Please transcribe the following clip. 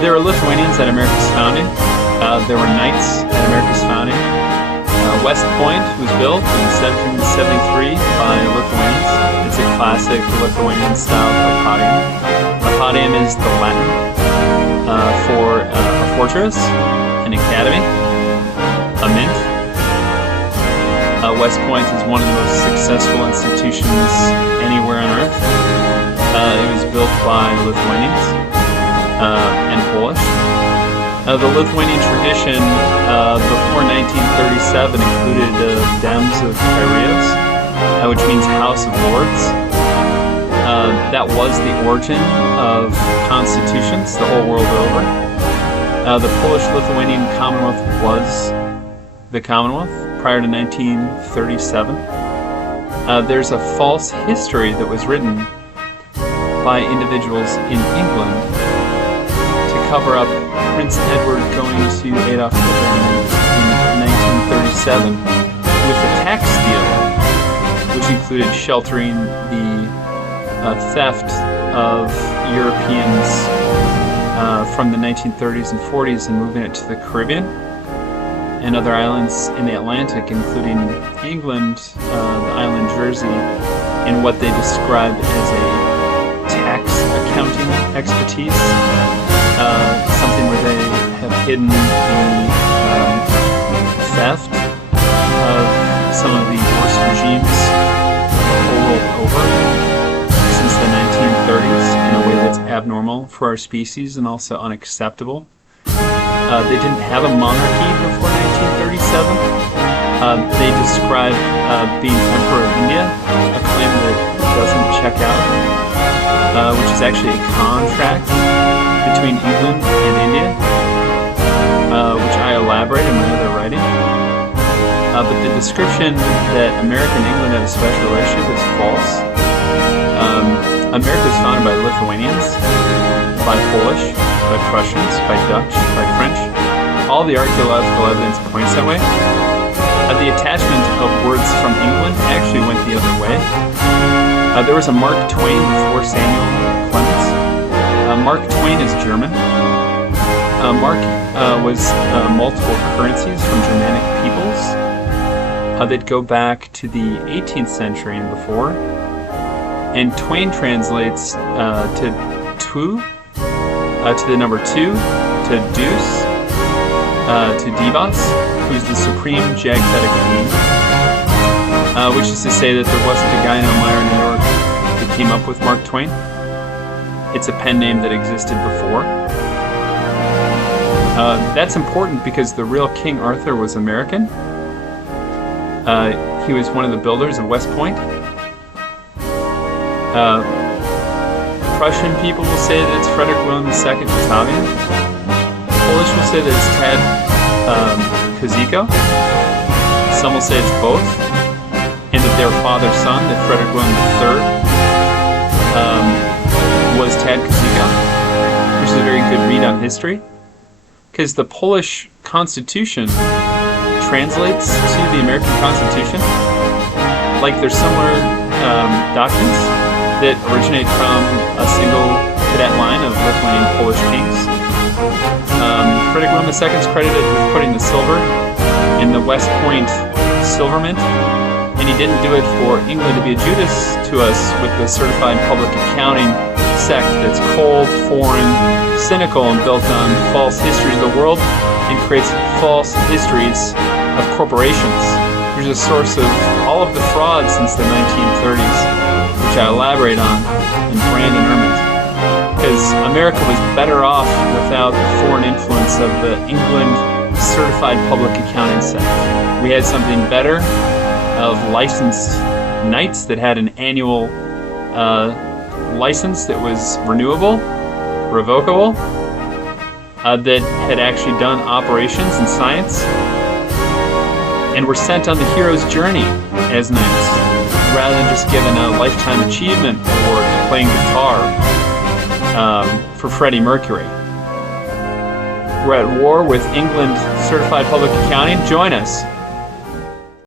There were Lithuanians at America's founding. There were knights at America's founding. West Point was built in 1773 by Lithuanians. It's a classic Lithuanian style podium. A podium is the Latin for a fortress, an academy, a mint. West Point is one of the most successful institutions anywhere on earth. It was built by Lithuanians and Polish. The Lithuanian tradition before 1937 included the DEMS of KYRIOS, which means House of Lords. That was the origin of constitutions the whole world over. The Polish-Lithuanian Commonwealth was the Commonwealth prior to 1937. There's a false history that was written by individuals in England to cover up Prince Edward going to Adolf Hitler in 1937 with a tax deal, which included sheltering the theft of Europeans from the 1930s and 40s and moving it to the Caribbean and other islands in the Atlantic, including England, the island Jersey, in what they describe as a tax accounting expertise, something where they have hidden the theft of some of the worst regimes the whole world over since the 1930s in a way that's abnormal for our species and also unacceptable. They didn't have a monarchy before 1937. They describe being Emperor of India, a claim that doesn't check out, which is actually a contract between England and India, which I elaborate in my other writing. But the description that America and England had a special relationship is false. America was founded by Lithuanians, by Polish, by Prussians, by Dutch, by French. All the archaeological evidence points that way. The attachment of words from England actually went the other way. There was a Mark Twain before Samuel Clemens. Mark Twain is German. Mark was multiple currencies from Germanic peoples. They'd go back to the 18th century and before. And Twain translates to two, to the number 2, to Deus, to Divas, who's the supreme jagthetic being, which is to say that there wasn't a guy in Elmira, New York, who came up with Mark Twain. It's a pen name that existed before. That's important because the real King Arthur was American. He was one of the builders of West Point. Prussian people will say that it's Frederick William II Batavian. Polish will say that it's Tad Kozico. Some will say it's both, and that their father-son, that Frederick William III, was Tad Kozico, which is a very good read on history, because the Polish Constitution translates to the American Constitution like there's similar doctrines that originate from a single cadet line of Lithuanian Polish kings. Frederick William II is credited with putting the silver in the West Point silver mint, and he didn't do it for England to be a Judas to us with the certified public accounting sect that's cold, foreign, cynical, and built on false histories of the world and creates false histories of corporations, which is a source of all of the fraud since the 1930s, which I elaborate on in Brand and Ermit. Because America was better off without the foreign influence of the England certified public accounting sect. We had something better of licensed knights that had an annual license that was renewable, revocable, that had actually done operations in science, and were sent on the hero's journey as knights, rather than just given a lifetime achievement award for playing guitar for Freddie Mercury. We're at war with England certified public accounting. Join us.